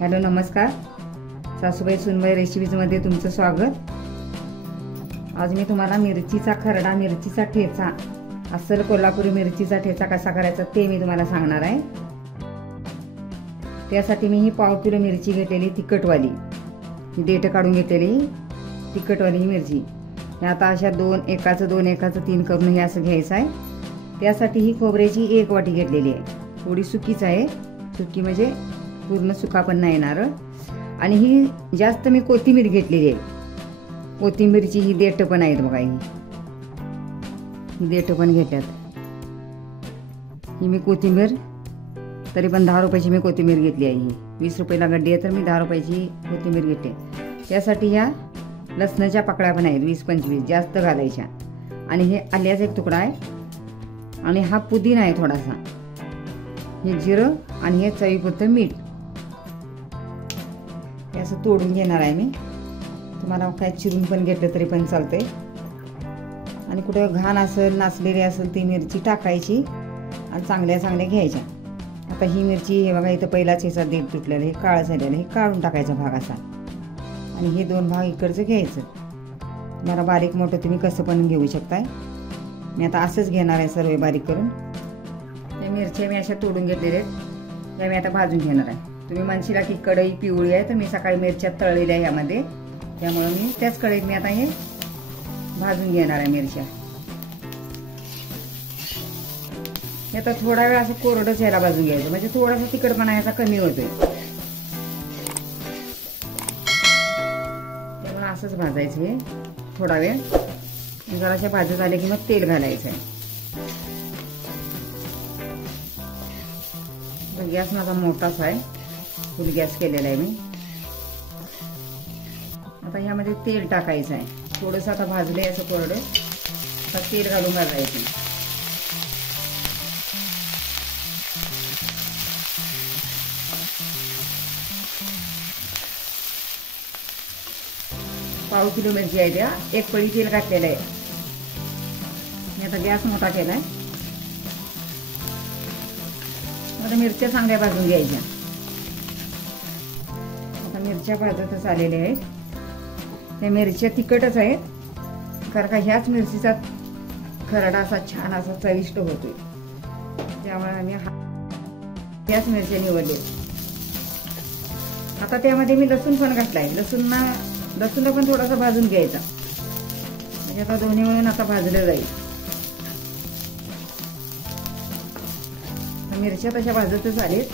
Hello नमस्कार, सासूबाई सुनबाई रेसिपीजमध्ये तुमचं स्वागत। आज मी तुम्हाला मिरचीचा खरडा, मिरचीचा ठेचा, अस्सल कोल्हापुरी मिरचीचा ठेचा कसा करायचा ते मी तुम्हाला सांगणार आहे। त्यासाठी मी ही पाव किलो मिरची घेतलेली तिखटवाली, ही देठ काढून घेतलेली तिखटवाली ही मिरची। हे आता अशा दोन एकाचं 3 करून हे असं घ्यायचं आहे। त्यासाठी ही खोबऱ्याची 1 वाटी घेतलेली आहे, थोडी सुकीच आहे, सुकी म्हणजे पूर्ण सुका पण नाही येणार। आणि ही जास्त मी कोथिंबीर घेतलेली आहे, कोथिंबीरची ही देठ पण आहेत बघा, ही देठ पण घेतल्यात। ही मी कोथिंबीर तरी पण 10 रुपयाची मी कोथिंबीर घेतली आहे। ही 20 रुपयाला गड्डी आहे तर मी 10 रुपयाची कोथिंबीर घेतली। त्यासाठी ह्या लसणाच्या पकड्या पण आहेत 20-25 जास्त घालायच्या। आणि हे आल्याचा 1 तुकडा आहे आणि हा पुदिना आहे थोडासा, हे जिरं आणि हे चवीपुरतं मीठ। हे असं तोडून घेणार आहे मी, तुम्हाला काय चिरून पण घेतलं तरी पण चालतंय। आणि कुठे घाण असेल नासलेली असेल ती मिरची टाकायची आणि चांगल्या घ्यायच्या। आता ही मिरची हे बघा, इथं पहिलाच ह्याचा देठ तुटलेलं, हे काळं झालेलं, हे काढून टाकायचा भाग असा आणि हे 2 भाग इकडचं घ्यायचं। तुम्हाला बारीक मोठं तुम्ही कसं पण घेऊ शकताय। मी आता असंच घेणार आहे सर्व बारीक करून। हे मिरच्या मी अशा तोडून घेतलेल्या आहेत, त्या मी आता भाजून घेणार आहे। तुम्ही म्हणशीला की कढई पिवळी आहे, तर मी सकाळी मिरच्या तळलेल्या आहे यामध्ये, त्यामुळे मी त्याच कढईत मी आता हे भाजून घेणार आहे मिरच्या। हे आता थोडा वेळ असं कोरडंच याला भाजून घ्यायचं, म्हणजे थोडासा तिखटपणा याचा कमी होतोय, त्यामुळे असंच भाजायचं हे थोडा वेळ। जराशा भाजत झाले की मग तेल घालायचं आहे। गॅस माझा मोठाच आहे, फुल गॅस केलेला आहे मी। आता ह्यामध्ये तेल टाकायचं आहे, थोडंसं आता भाजले असं कोरडं, आता तेल घालून भाजायचं। पाव किलो मिरची आहे, त्या 1 पळी तेल घातलेलं आहे। मी आता गॅस मोठा केलाय, आता मिरच्या चांगल्या भाजून घ्यायच्या। आता मिरच्या भाजतच आलेल्या आहेत, त्या मिरच्या तिखटच आहेत, कारण का ह्याच मिरचीचा खरडा असा छान असा चविष्ट होतोय, त्यामुळे आम्ही त्याच मिरच्या निवडल्या। आता त्यामध्ये मी लसूण पण घातलाय, लसूणला पण थोडासा भाजून घ्यायचा, म्हणजे आता दोन्ही मिळून आता भाजलं जाईल। मिरच्या तशा भाजतच आलेत,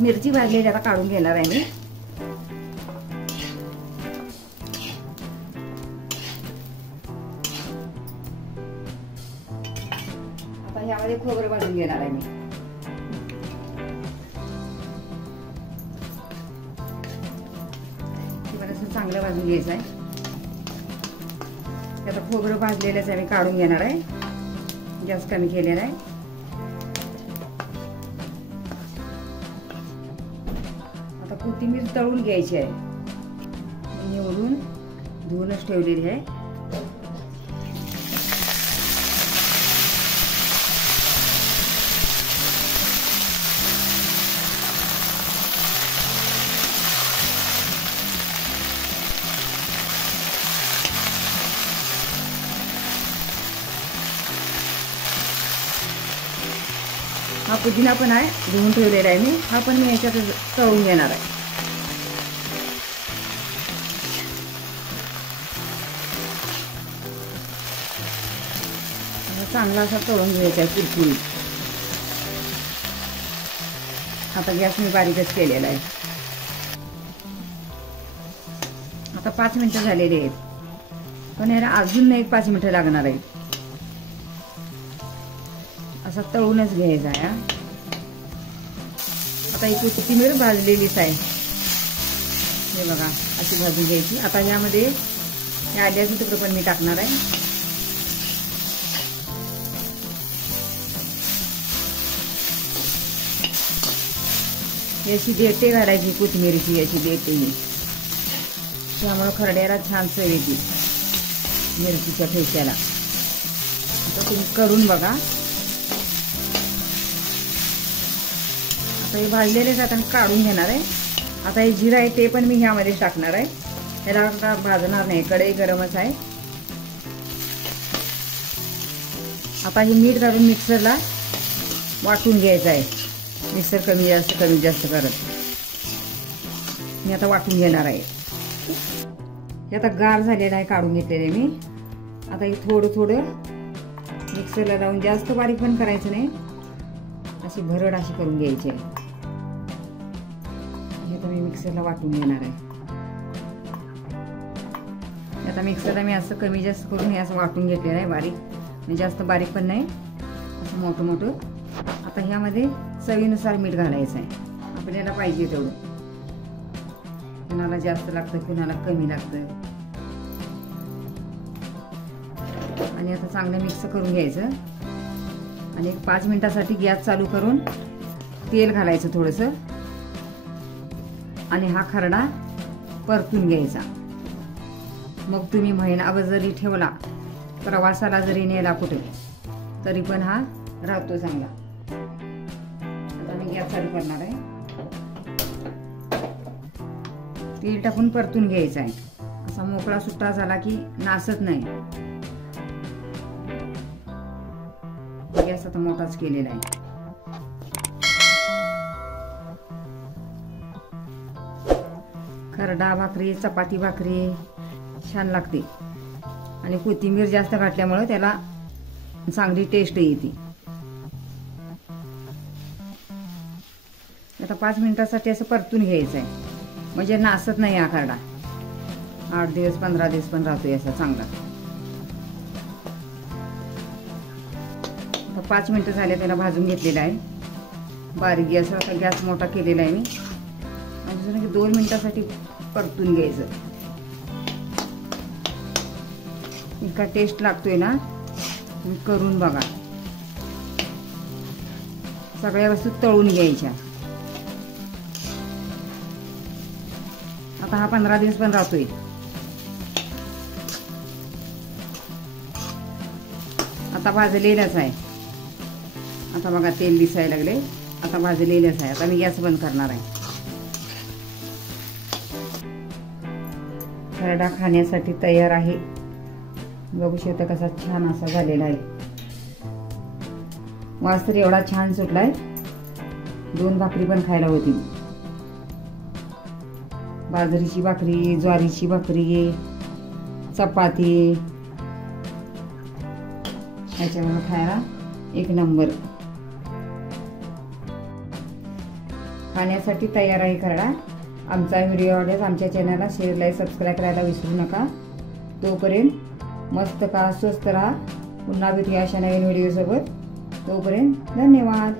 मिरची भाजलेली आता काढून घेणार आहे मी। आता ह्यामध्ये खोबरं भाजून घेणार आहे मी। चांगलं भाजून घ्यायचं आहे, आता खोबरं भाजलेलंच आहे, मी काढून घेणार आहे, गॅस कमी केलेला आहे। आता कोथिंबीर तळून घ्यायची आहे, मी निवडून धुवूनच ठेवलेली आहे। हा पुदिना पण आहे, धुवून ठेवलेला आहे मी, हा पण मी याच्यात तळून घेणार आहे। चांगला असा तळून घ्यायचा आहे कुरकुरीत। आता गॅस मी बारीकच केलेला आहे। आता 5 मिनिटं झालेली आहेत, पण याला अजून एक 5 मिनिटं लागणार आहेत। असा तळूनच घ्यायचा आहे। आता ही कोथिंबीर भाजलेलीच आहे, हे बघा अशी भाजून घ्यायची। आता यामध्ये हे आल्याचं तुकडं पण मी टाकणार आहे। याची देठे घालायची, कोथिंबीरची याची देठे, त्यामुळे खरड्याला छान चव येते मिरचीच्या ठेच्याला। आता तुम्ही करून बघा। आता हे भाजलेलेच आता मी काढून घेणार आहे. आता हे जिरं आहे ते पण मी ह्यामध्ये टाकणार आहे. त्याला आता भाजणार नाही, कढई गरमच आहे. आता हे मीठ घालून मिक्सरला वाटून घ्यायचं आहे. मिक्सर कमी जास्त करत मी आता वाटून घेणार आहे. हे आता गार झालेलं आहे, काढून घेतलेले मी. आता हे थोडं मिक्सरला लावून, जास्त बारीक पण करायचं नाही, अशी भरड अशी करून घ्यायची आहे. हे आता मी मिक्सरला वाटून घेणार आहे. आता मिक्सरला मी असं कमी जास्त करून हे असं वाटून घेतलेलं आहे, बारीक म्हणजे जास्त बारीक पण नाही, असं मोठं. आता ह्यामध्ये चवीनुसार मीठ घालायचं आहे, आपल्याला पाहिजे तेवढं. कुणाला जास्त लागतं, कुणाला कमी लागतं. आणि आता चांगलं मिक्स करून घ्यायचं. आणि 5 मिनिटासाठी गॅस चालू करून तेल घालायचं थोडंसं. आणि हा खरडा परतून घ्यायचा. मग तुम्ही महिनाभर जरी ठेवला, प्रवासाला जरी नेला कुठे, तरी पण हा राहतो चांगला. आता मी गॅस चालू करणार आहे. तेल टाकून परतून घ्यायचं आहे. असा मोकळा सुट्टा झाला की नासत नाही. गॅस आता मोठाच केलेला आहे. खरडा भाकरी, चपाती भाकरी छान लागते. आणि कोथिंबीर जास्त घातल्यामुळे त्याला चांगली टेस्ट येते. आता 5 मिनिटासाठी असं परतून घ्यायचं आहे, म्हणजे नासत नाही हा खरडा. 8 दिवस 15 दिवस पण राहतोय असा चांगला. 5 मिनिटं झाले, त्याला भाजून घेतलेला आहे. बारीक गॅस, आता गॅस मोठा केलेला आहे मी. अजून 2 मिनिटासाठी परतून घ्यायचं. इतका टेस्ट लागतोय ना, तुम्ही करून बघा. सगळ्या वस्तू तळून घ्यायच्या. आता हा 15 दिवस पण राहतोय. आता भाजलेलाच आहे. आता बघा तेल दिसायला लागले. आता भाजलेलंच आहे. आता मी गॅस बंद करणार आहे. खरडा खाण्यासाठी तयार आहे. बघू शकता कसा छान असा झालेला आहे. वास तर एवढा छान सुटलाय. 2 भाकरी पण खायला होती. बाजरीची भाकरी, ज्वारीची भाकरी, चपाती ह्याच्यावर खायला एक नंबर. खाण्यासाठी तयार आहे खरडा. आमचा व्हिडिओ आवडल्यास आमच्या चॅनलला शेअर, लाईक, सबस्क्राईब करायला विसरू नका. तोपर्यंत मस्त का, स्वस्त राहा. पुन्हा भेटूया अशा नवीन व्हिडिओ सोबत. तोपर्यंत धन्यवाद.